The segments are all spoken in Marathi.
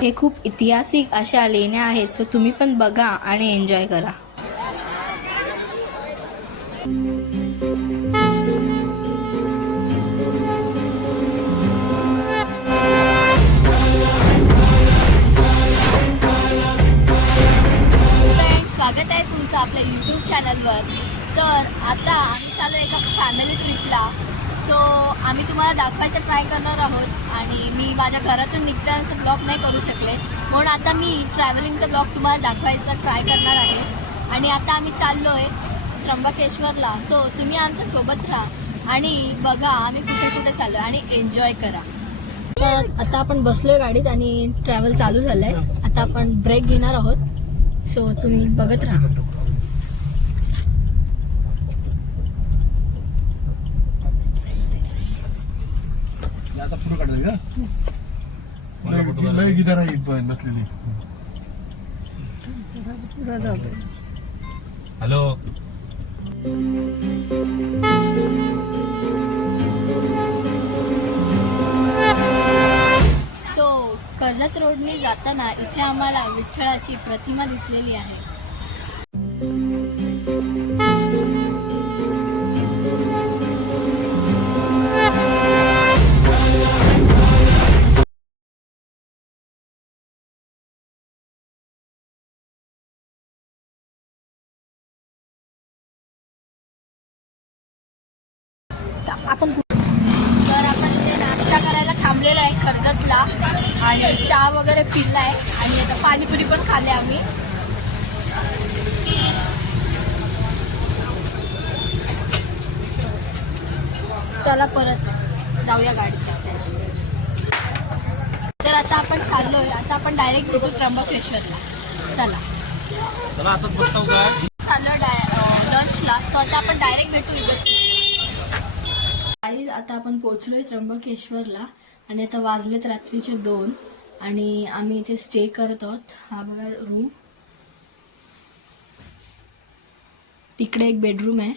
हे खूप ऐतिहासिक अशा लेण्या आहेत, सो तुम्ही पण बघा आणि एन्जॉय करा. स्वागत आहे तुमचं आपल्या यूट्यूब चॅनलवर. तर आता आम्ही चालू एका फॅमिली ट्रिपला. सो आम्ही तुम्हाला दाखवायचं ट्राय करणार आहोत आणि मी माझ्या घरातून निघतानाचा ब्लॉग नाही करू शकले, म्हणून आता मी ट्रॅव्हलिंगचा ब्लॉग तुम्हाला दाखवायचा ट्राय करणार आहे. आणि आता आम्ही चाललो आहे त्र्यंबकेश्वरला. सो तुम्ही आमच्या सोबत राहा आणि बघा आम्ही कुठे कुठे चाललो आणि एन्जॉय करा. तर आता आपण बसलोय गाडीत आणि ट्रॅव्हल चालू झालं आहे. आता आपण ब्रेक घेणार आहोत, सो तुम्ही बघत राहा. आता पुढे काढायचं का लय गिटार आहे पण बसलेली. हॅलो. सो कर्जत रोडने जाताना इथे आम्हाला विठ्ठलाची प्रतिमा दिसलेली आहे. तर आपण इथे नाश्ता करायला थांबलेला आहे कर्जतला आणि चहा वगैरे पिला आहे आणि आता पाणीपुरी पण खाल्ली आम्ही. चला परत जाऊया गाडीत. तर आता आपण चाललोय, आता आपण डायरेक्ट भेटू त्र्यंबकेश्वरला. चला आताच बसतो का चाललो लंचला. सो आता आपण डायरेक्ट भेटू इगतपुरी. आता आपण पोहोचलोय त्र्यंबकेश्वरला आणि आता वाजलेत रात्रीचे 2 आणि आम्ही इथे स्टे करत आहोत. हा बघा रूम, तिकडे एक बेडरूम आहे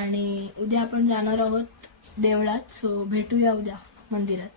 आणि उद्या आपण जाणार आहोत देवळात. सो भेटूया उद्या मंदिरात.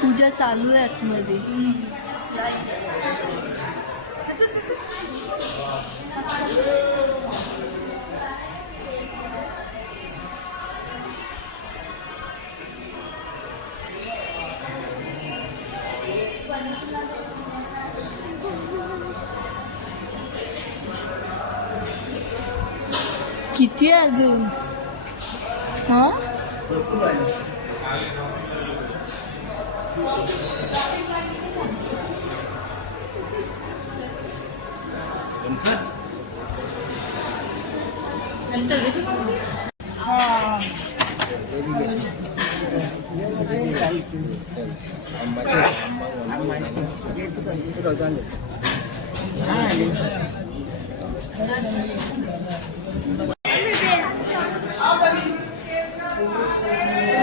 पूजा चालू आहे आतमध्ये. किती आहे अजून? हा भरपूर आहे.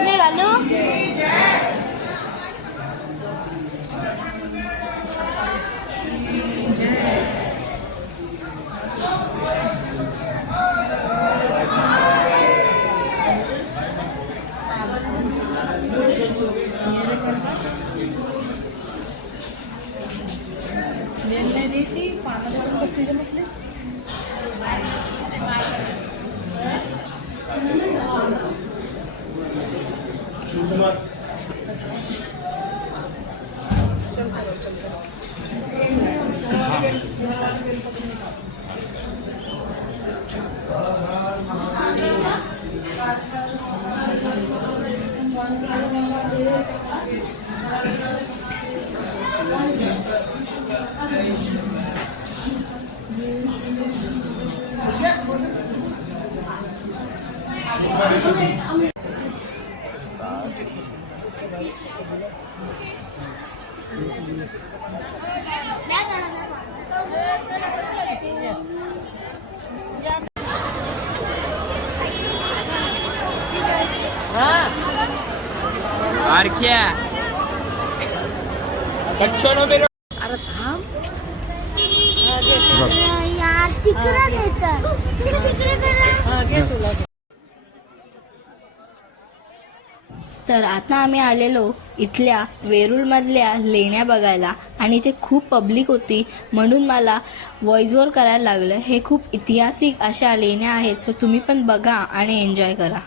मी घालू. आरख्या बच्चों ने मेरे यार तिकडे देतात तुम्ही तिकडे करा. तर आता आम्ही आलेलो इथल्या वेरूळमधल्या लेण्या बघायला आणि ते खूप पब्लिक होती म्हणून मला व्हॉइस ओव्हर करायला लागलं. हे खूप ऐतिहासिक अशा लेण्या आहेत, सो तुम्ही पण बघा आणि एन्जॉय करा.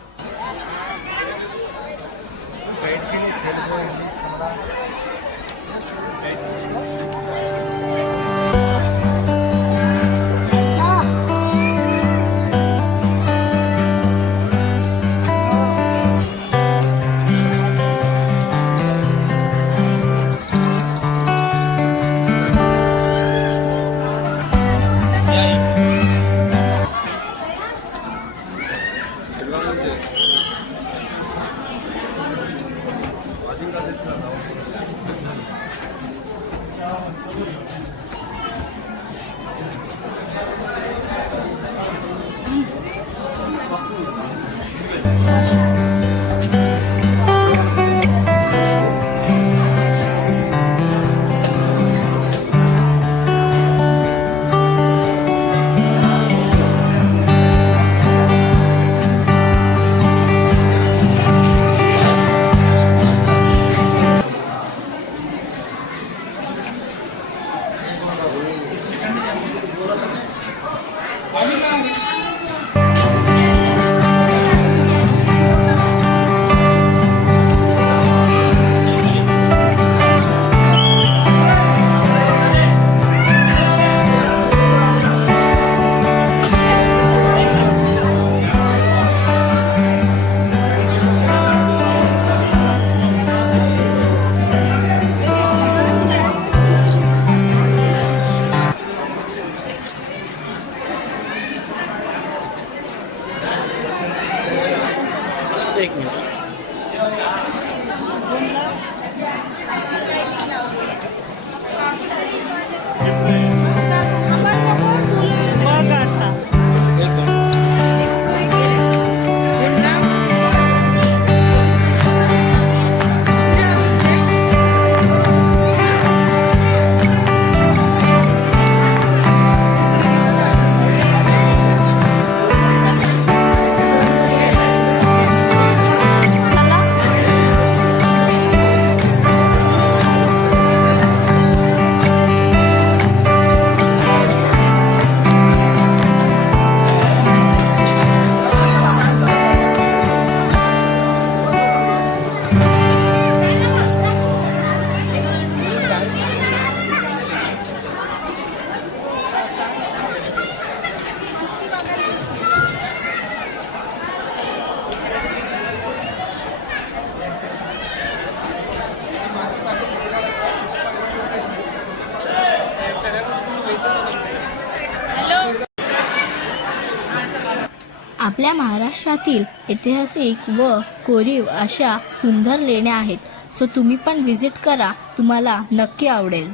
आपल्या महाराष्ट्रातील ऐतिहासिक व कोरीव अशा सुंदर लेण्या आहेत. सो तुम्ही पण विजिट करा, तुम्हाला नक्की आवडेल.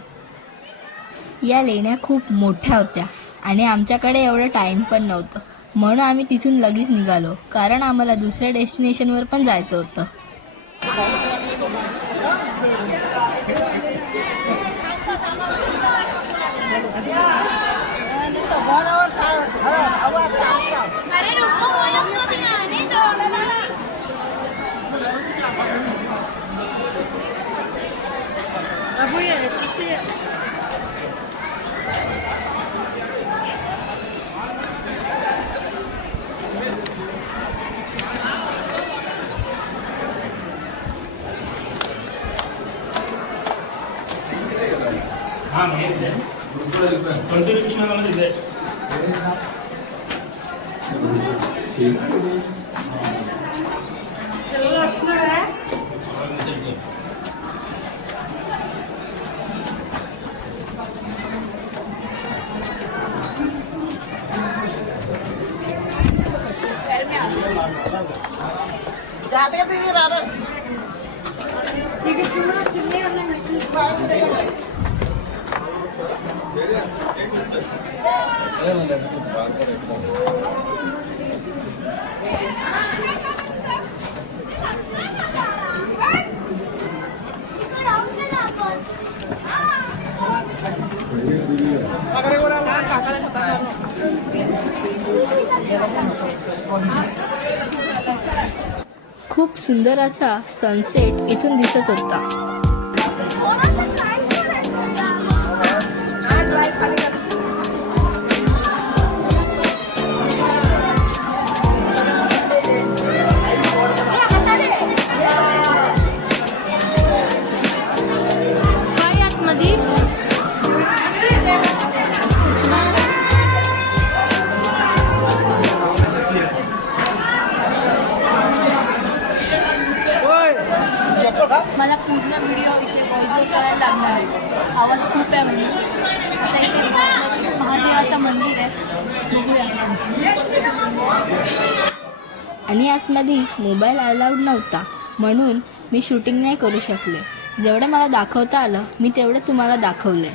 या लेण्या खूप मोठ्या होत्या आणि आमच्याकडे एवढं टाईम पण नव्हतं, म्हणून आम्ही तिथून लगेच निघालो, कारण आम्हाला दुसऱ्या डेस्टिनेशनवर पण जायचं होतं. हां म्हणजे कंटिन्यू कृष्णामध्ये जाय. खूप सुंदर असा सनसेट इथून दिसत होता. मला पूर्ण व्हिडिओ इथे व्हॉइस करायला लागणार आहे, आवाज खूप आहे म्हणून. आता इथे महादेवाचं मंदिर आहे, बघूया. आणि आतमध्ये मोबाईल अलाउड नव्हता, म्हणून मी शूटिंग नाही करू शकले. जेवढं मला दाखवता आलं मी तेवढं तुम्हाला दाखवलं.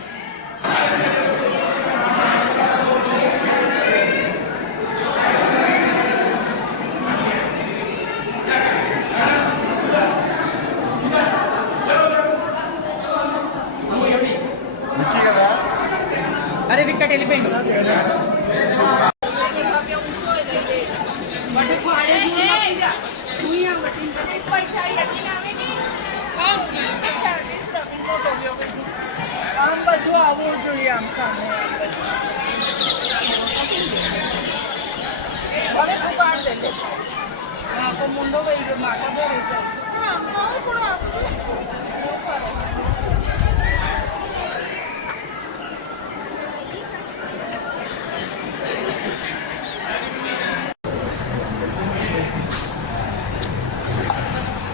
अरे विकट एलिफेंट આમ બધું આવવું જોઈએ આમ સામે ભલે તું કાઢ દે હા તો મુંડો વહી ગયો માથા પર રહી જાય હા મારું પણ આવતું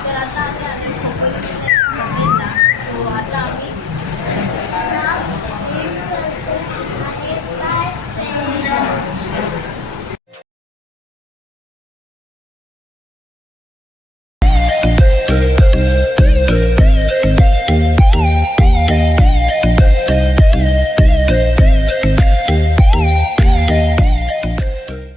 तर आता आम्ही आले खोपोलीमध्ये